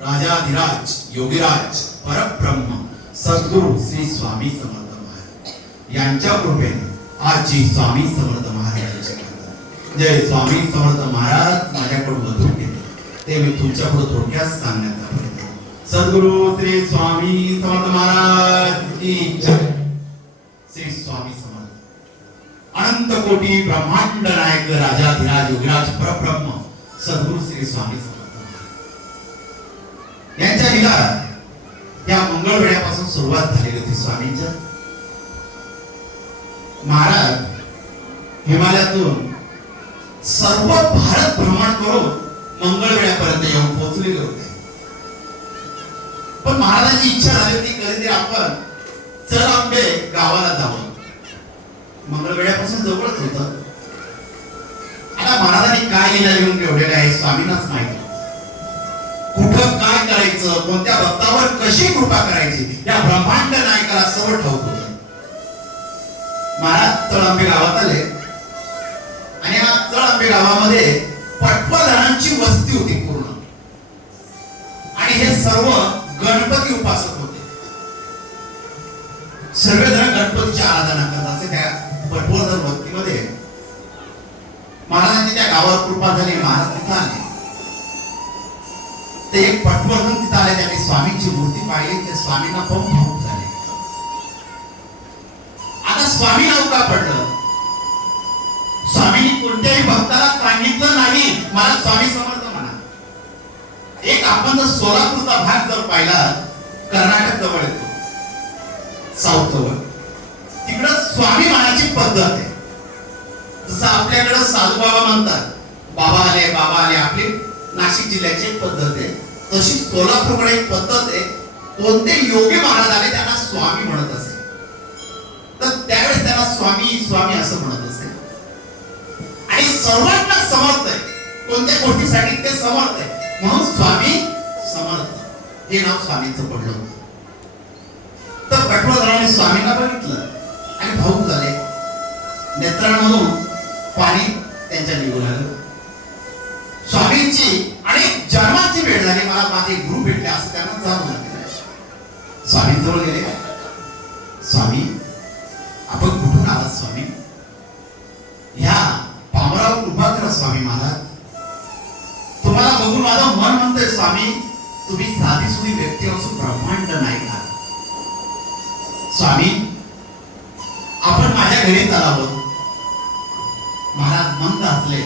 राजाधिराज योगीराज परब्रह्म सद्गुरु श्री स्वामी समर्थ महाराज. यांच्या कृपेने आजची स्वामी समर्थ महाराजांची कथा. जय स्वामी समर्थ महाराज माझ्याकडून मधून केले. ते मी तुमच्या थोडक्यात सांगण्याचा प्रयत्न सद्गुरु श्री स्वामी समर्थ महाराज की जय. श्री स्वामी समर्थ. अनंत कोटी ब्रह्मांड नायक राजाधिराज योगीराज परब्रह्म सद्गुरु श्री स्वामी समर्थ. महाराज यांच्या लीला या मंगळवेळ्यापासून सुरुवात झालेली होती स्वामींच्या महाराज हिमालयातून सर्व भारत भ्रमण करून मंगळवेळ्यापर्यंत येऊन पोहोचलेले होते. पण महाराजांची इच्छा झाली होती कधीतरी आपण चल आंबे गावाला जावं. मंगळवेळ्यापासून जवळच होत. आता महाराजांनी काय लिहिला लिहून ठेवलेलं आहे स्वामींनाच माहिती. करायचं कोणत्या भक्तावर कशी कृपा करायची? या ब्रह्मांड नायकाला सर्व ठाऊक होत. महाराज तळंबे गावात आले. आणि या तळंबे गावामध्ये पटपधरांची वस्ती होती पूर्ण. आणि हे सर्व गणपती उपासक होते. सर्वजण गणपतीची आराधना करत असे त्या पटवर्धन वस्तीमध्ये महाराजांनी त्या गावावर कृपा झाली महाराज तिथं आले. ते एक पटवर्धन तिथं आले त्यांनी स्वामींची मूर्ती पाहिली त्या स्वामींना पाहून भाऊक झाले. आता स्वामी नाव का पडलं. स्वामींनी कोणत्याही भक्ताला सांगितलं नाही मला स्वामी समर्थ म्हणा. एक आपण जर सोलापूरचा भाग जर पाहिला कर्नाटक जवळ येतो. साऊथ जवळ तिकडं स्वामी म्हणायची पद्धत आहे. जसं आपल्याकडं साधू बाबा म्हणतात बाबा आले बाबा आले आपली नाशिक जिल्ह्याची पद्धत आहे. तशी सोलापूरकडे एक पद्धत आहे. कोणते योगी महाराज आले त्यांना स्वामी म्हणत असे. तर त्यावेळेस त्यांना स्वामी स्वामी असं म्हणत असे. आणि सर्वांना समर्थ आहे. कोणत्या गोष्टीसाठी ते समर्थ आहे? म्हणून स्वामी समर्थ. हे नाव स्वामींचं पडलं होतं. तर पटवर्धनाने स्वामींना बघितलं आणि भाऊक झाले. नेत्रांमधून पाणी त्यांच्या निघून आलं. स्वामींची ते गुरु भेटले असं त्यांना जाणवलं स्वामींजवळ गेले स्वामी आपण कुठून आलात स्वामी? ह्या पामरावर उभा करा स्वामी महाराज. तुम्हाला बघून माझं मन म्हणतोय स्वामी तुम्ही साधी सुधी व्यक्ती असून ब्रह्मांड नाही का? स्वामी आपण माझ्या घरी चालावं महाराज मंद असले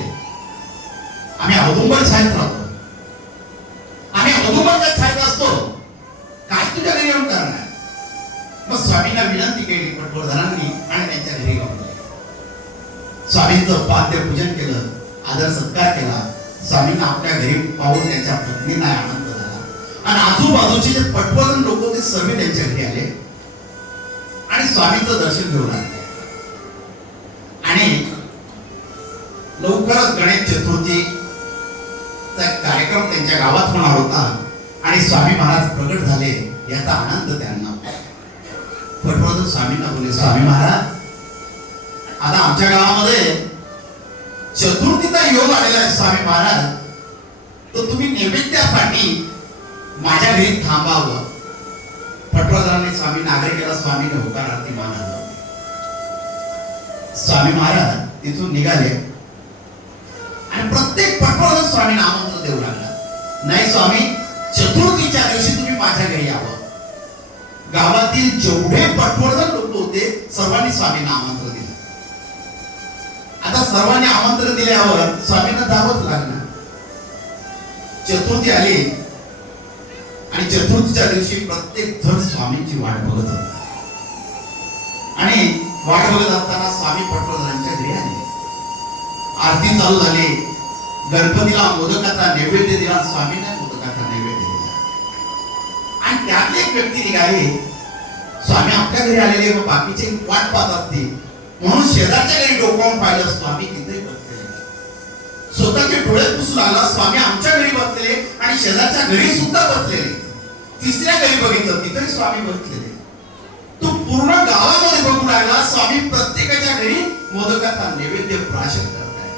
आम्ही औदुंबर साहेब राहतो. स्वामींचं पाद्य पूजन केलं आदर सत्कार केला स्वामींना आपल्या घरी पाहून त्यांच्या पत्नींना आनंद झाला. आणि आजूबाजूचे जे पटवर्धन लोक होते सर्व त्यांच्या घरी आले. आणि स्वामींचं दर्शन घेऊन आले. आणि लवकरच गणेश चतुर्थीचा एक कार्यक्रम त्यांच्या गावात होणार होता. आणि स्वामी महाराज प्रगट झाले याचा आनंद त्यांना. पटवर्धन स्वामींना बोलले स्वामी महाराज आमच्या गावामध्ये चतुर्थीचा योग आलेला आहे स्वामी महाराज. तर तुम्ही नैवेद्यासाठी माझ्या घरी थांबावं. पटवर्धनाने स्वामी नागरिकेला स्वामीने होकार आरती मानावं. स्वामी महाराज तिथून निघाले. आणि प्रत्येक पटवर्धन स्वामी आमंत्रण देऊ लागला. नाही स्वामी चतुर्थीच्या दिवशी तुम्ही माझ्या घरी यावं. गावातील जेवढे पटवर्धन लोक होते सर्वांनी स्वामींना आमंत्रण सर्वांनी आमंत्रण दिल्यावर स्वामींना जावंच लागणार. चतुर्थी आली. आणि चतुर्थीच्या दिवशी प्रत्येक जण स्वामींची वाट बघत होता. आणि वाट बघत असताना स्वामी पटवर्धनांच्या घरी आले. आरती चालू झाली. गणपतीला मोदकाचा नैवेद्य दिला. स्वामींना मोदकाचा नैवेद्य दिला. आणि त्यातली एक व्यक्ती निघाली. स्वामी आपल्या घरी आलेले व बाकीचे वाट पाहत असतील. म्हणून शेजारच्या घरी डोकावून पाहिलं स्वामी तिथे बसलेले स्वतःचे डोळे पुसून आला स्वामी आमच्या घरी बसलेले आणि शेजारच्या घरी सुद्धा बसलेले. तिसऱ्या घरी बघितलं तिथे स्वामी बसलेले. तो पूर्ण गावामध्ये बघून राहिला स्वामी प्रत्येकाच्या घरी मोदकाचा नैवेद्य प्राशन करताय.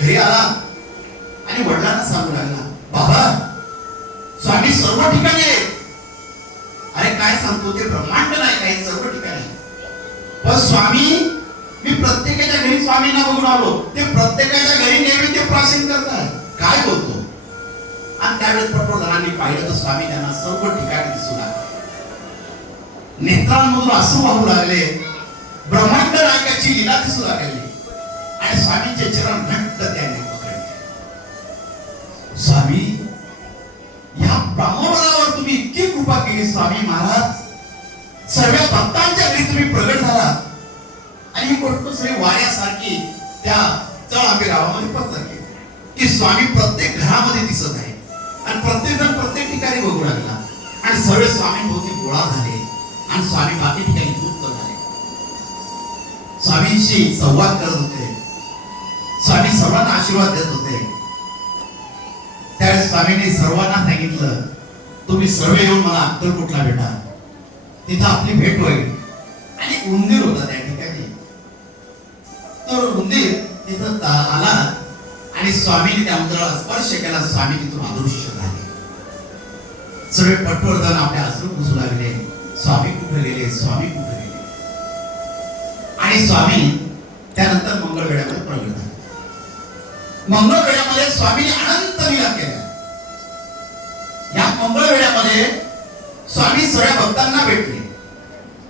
घरी आला आणि वडिलांना सांगू लागला बाबा स्वामी सर्व ठिकाणी आहेत. अरे काय सांगतो ते ब्रह्मांड नाही काही सर्व ठिकाणी पण स्वामी मी प्रत्येकाच्या घरी स्वामींना बघून आलो. ते प्रत्येकाच्या घरी नेहमी ते प्राशन करतात. काय बोलतो? आणि त्यावेळेस पटवर्धनांनी पाहिलं तर स्वामी त्यांना सर्व ठिकाणी दिसू लागले नेत्रांमधून असू वाहू लागले. ब्रह्मांड नायकाची लीला दिसू लागली. आणि स्वामींचे चरण घट्ट त्याने आणि गोष्ट सगळी वाऱ्यासारखी त्या चळ गावामध्ये पसरली की स्वामी प्रत्येक घरामध्ये दिसत आहे. आणि प्रत्येक जण प्रत्येक ठिकाणी बघू लागला. आणि सर्व स्वामी भोवती गोळा झाले. आणि स्वामी बाकी ठिकाणी मुक्त झाले. स्वामींशी संवाद करत होते. स्वामी सर्वांना आशीर्वाद देत होते. त्यावेळेस स्वामींनी सर्वांना सांगितलं तुम्ही सर्व येऊन मला अक्कलकोटला भेटा. तिथं आपली भेट होईल. आणि उंदीर होता त्या तर उंदीर तिथं आला. आणि स्वामीने त्या उंदराला स्पर्श केला. स्वामी तिथून अदृश्य झाले. सगळे पटवर्धन आपले अश्रू पुसू लागले. स्वामी कुठे गेले? स्वामी कुठे गेले? आणि स्वामी त्यानंतर मंगळवेड्यामध्ये प्रगट झाले. मंगळवेड्यामध्ये स्वामीने अनंत लिला केल्या. या मंगळवेड्यामध्ये स्वामी सगळ्या भक्तांना भेटले.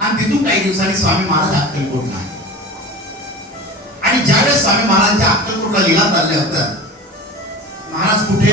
आणि तिथून काही दिवसांनी स्वामी महाराज अक्कलकोटला आले. ज्यावेळेस स्वामी महाराजांच्या अक्कलकोटला लिला चालल्या होत्या महाराज कुठे